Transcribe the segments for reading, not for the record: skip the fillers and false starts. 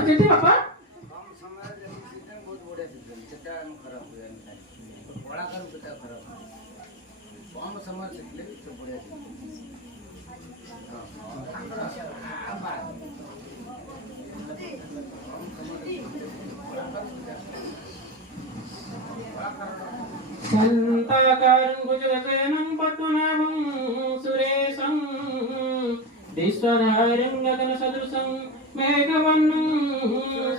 ସଜେଇଛି ବାପା? କମ୍ ସମୟରେ ଯେମିତି ସିଜନ୍ ବହୁତ ବଢ଼ିଆ ସିଜନ୍ ସେଟା ଆମେ ଖରାପ ହୁଏ କଳାକାର ସେଟା ଖରାପ କମ୍ ସମୟରେ ଶିଖିଲେ ବି ସେ ବଢ଼ିଆ शान्ताकारं भुजगशयनं पद्मनाभं सुरेशं विश्वधारिं गगनसदृशं मेघवर्णं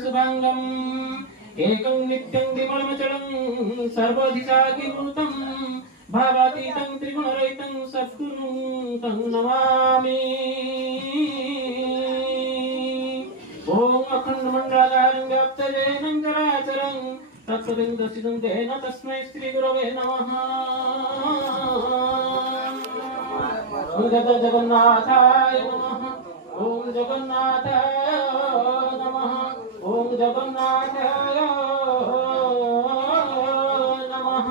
शुभाङ्गम् एकं नित्यं विमलमचलं सर्वदिशाभिभूतं भावातीतं त्रिगुणरहितं सद्गुरुं तं नमामि। ॐ अखण्डमण्डलाकारं व्याप्तजेनं चराचरं तत्त्वं दर्शितं तेन तस्मै श्रीगुरवे नमः। ॐ जगन्नाथाय नमः। ॐ जगन्नाथाय नमः। ॐ जगन्नाथाय नमः।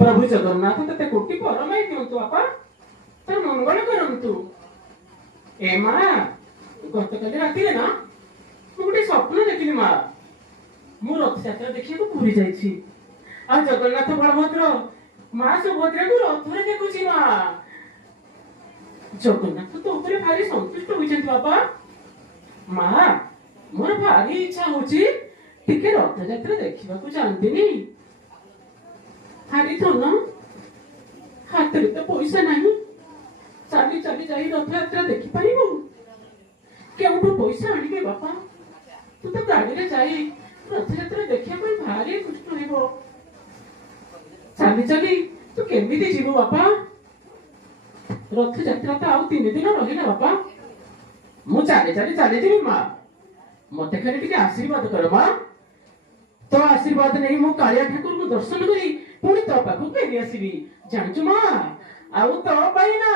प्रभु जगन्नाथ तते कोटि परमाई दियंतु बापा तर मंगल करंतु। ए मा गतकाली रातिरे ना मु गोटे स्वप्न देखिली मा मु रथ यात्रा देखिया को पुरी जाईछि आ जगन्नाथ बलभद्र मा सुभद्रा को रथरे देखुछि मा। जगन्नाथ तो ऊपर भारी संतुष्ट होइछन्ति बापा। मा मोर भारी इच्छा होछि टिके रथ यात्रा देखिबा को जानतिनी। हारी तो ना हाथ रे तो पैसा नहीं चाली चाली जाई रथ यात्रा देखि परिबो केउठु पैसा आनिबे बापा। तू तो गाड़ी रे जाई रथ यात्रा देखिया पर भारी कष्ट हेबो चाली चाली तू केमिति जीवो बापा। रथ यात्रा तो आउ 3 दिन रहिला बापा मु चाली चाली चाली जीवी मा मते खाली टिके आशीर्वाद कर मा। तो आशीर्वाद नहीं मु कालिया ठाकुर को दर्शन करी पुणी तो पाखु फेरी आसीबी जानचु मा। आउ तो पाइना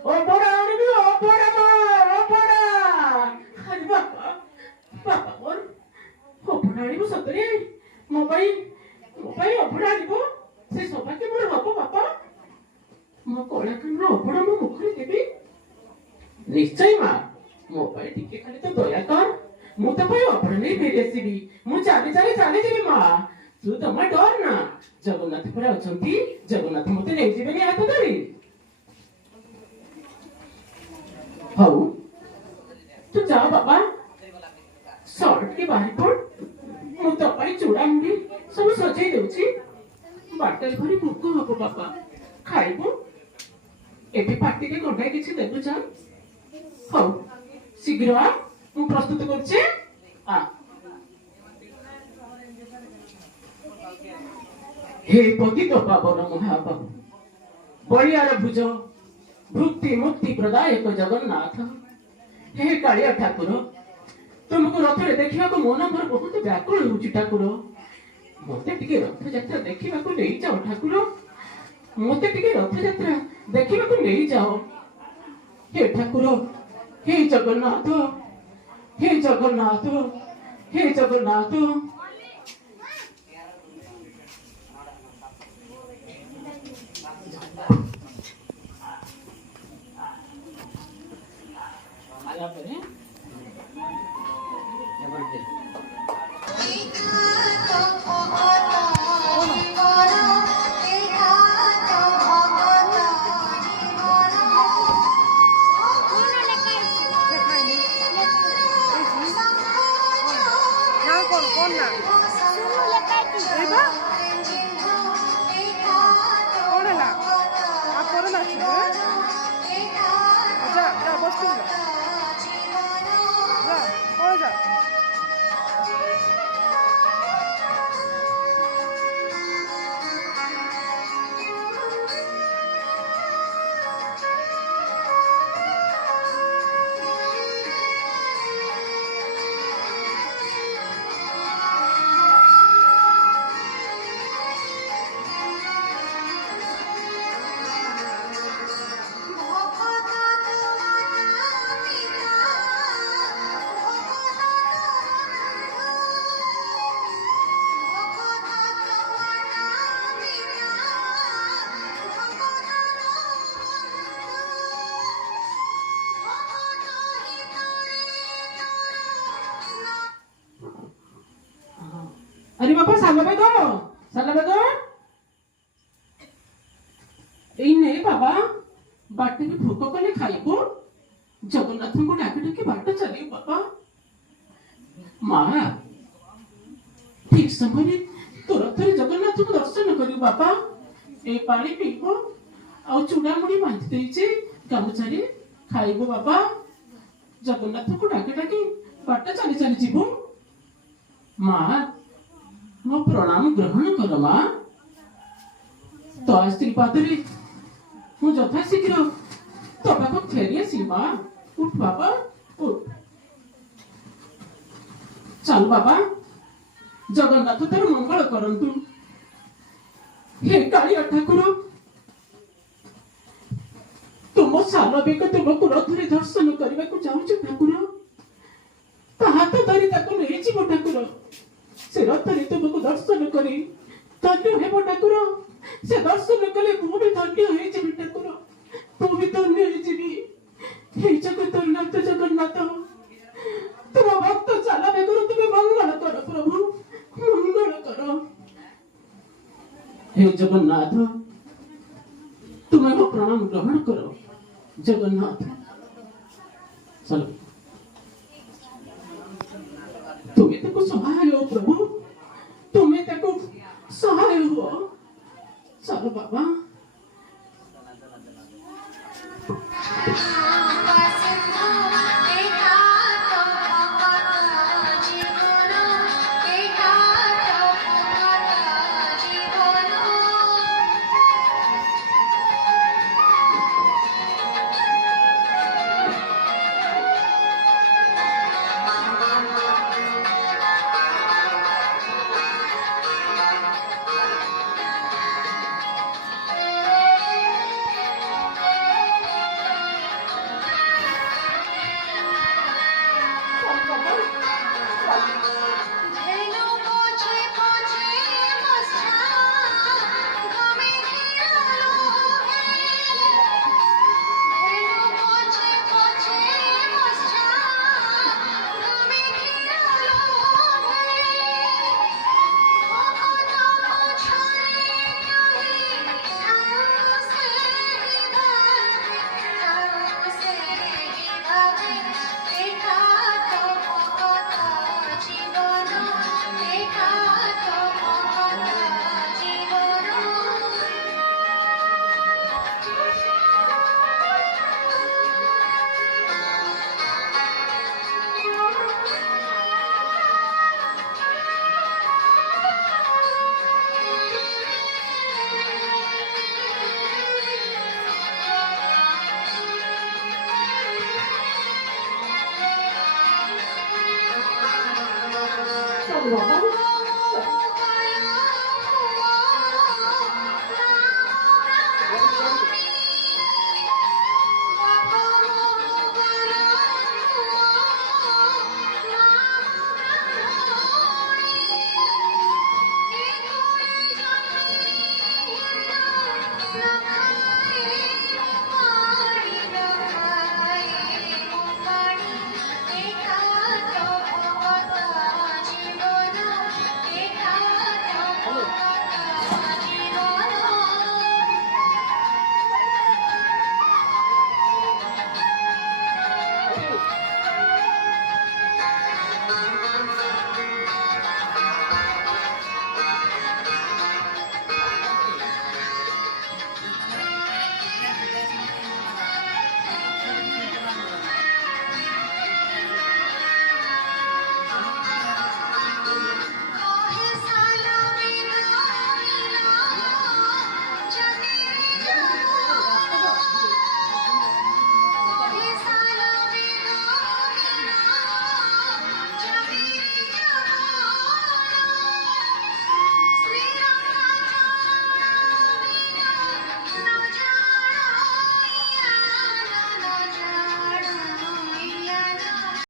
ओ बड़ा आनिबी ओ बड़ा मा ओ बड़ा। अरे बापा बापा मोर ओ बड़ा आनिबो सतरे मो पाई ओ बड़ा आनिबो से सौभाग्य मोर हबो बापा। मो कलाकान रो बड़ा मो मुखरे देबी निश्चय मा। मो पाई टिके खाली तो दया कर मु तो पाई अपने नहीं फेरी आसीबी मु चाली चाली चाली जीवी मा। तू तो मा डर ना जगन्नाथ पर अछंती जगन्नाथ मते नै जीवेनी हाथ धरी। हाउ तू जा बाबा शर्ट के बाहर पड़ मु तो पाई चूड़ा मुड़ी सब सजाई देउची बाटल भरी भूख हबो बाबा खाइबो एबे पार्टी के गंडाई किछि देबु जा। हाउ शीघ्र आ मु प्रस्तुत करछे आ। हे पतित पावन महाबाहु बलियार भुज भुक्ति मुक्ति प्रदायक जगन्नाथ हे कालिया ठाकुर तुमको रथरे देखिया को मन मोर बहुत व्याकुल होउची ठाकुर। मते टिके रथ यात्रा देखिबा को नै जाओ ठाकुर मते टिके रथ यात्रा देखिबा को नै जाओ। हे ठाकुर हे जगन्नाथ हे जगन्नाथ हे जगन्नाथ। ଆରେ ବାପା ସାନ ବେଗ ଏଇ ନେ ବାବା ବାଟରେ ଭୋକ କଲେ ଖାଇବୁ ଜଗନ୍ନାଥଙ୍କୁ ଡାକି ଡାକି ବାଟ ଚାଲିବୁ ବାପା ମା ଠିକ ସମୟରେ ତୁରନ୍ତରେ ଜଗନ୍ନାଥଙ୍କୁ ଦର୍ଶନ କରିବୁ ବାପା ଏ ପାଣି ପିଇବ ଆଉ ଚୁଡାମୁଡି ବାନ୍ଧି ଦେଇଛି ଗାମୁଛାରେ ଖାଇବୁ ବାପା ଜଗନ୍ନାଥଙ୍କୁ ଡାକି ଡାକି ବାଟ ଚାଲି ଚାଲି ଯିବୁ ମା ମୋ ପ୍ରଣାମ ଗ୍ରହଣ କର ମା ତୋ ଆଶୀର୍ବାଦରେ ମୁଁ ଯଥାଶୀଘ୍ର ତୋ ପାଖକୁ ଫେରି ଆସିବି ମା ଉଠ ବାବା ଉଠ ଚାଲ ବାବା ଜଗନ୍ନାଥ ତୋର ମଙ୍ଗଳ କରନ୍ତୁ ହେ କାଳିଆ ଠାକୁର ତୁମ ସାନ ବେଗ ତୁମକୁ ରଥରେ ଦର୍ଶନ କରିବାକୁ ଚାହୁଁଛୁ ଠାକୁର ତା ହାତ ଧରି ତାକୁ ନେଇଯିବ ଠାକୁର ସେ ରଥରେ ତୁମକୁ ଦର୍ଶନ କରି ଧନ୍ୟ ହେବ ଠାକୁର ସେ ଦର୍ଶନ କଲେ ମୁଁ ବି ଧନ୍ୟ ହେଇଯିବି ଠାକୁର ମୁଁ ବି ଧନ୍ୟ ହେଇଯିବି ହେ ଜଗନ୍ନାଥ ଜଗନ୍ନାଥ ତୁମ ଭକ୍ତ ଚାଲା ବେଗରୁ ତୁମେ ମଙ୍ଗଳ କର ପ୍ରଭୁ ମଙ୍ଗଳ କର हे जगन्नाथ तुम्हें वो प्रणाम ग्रहण करो जगन्नाथ चलो तुम्हें तक सहाय हो प्रभु तुम्हें तक सहाय हो चलो बाबा Bapak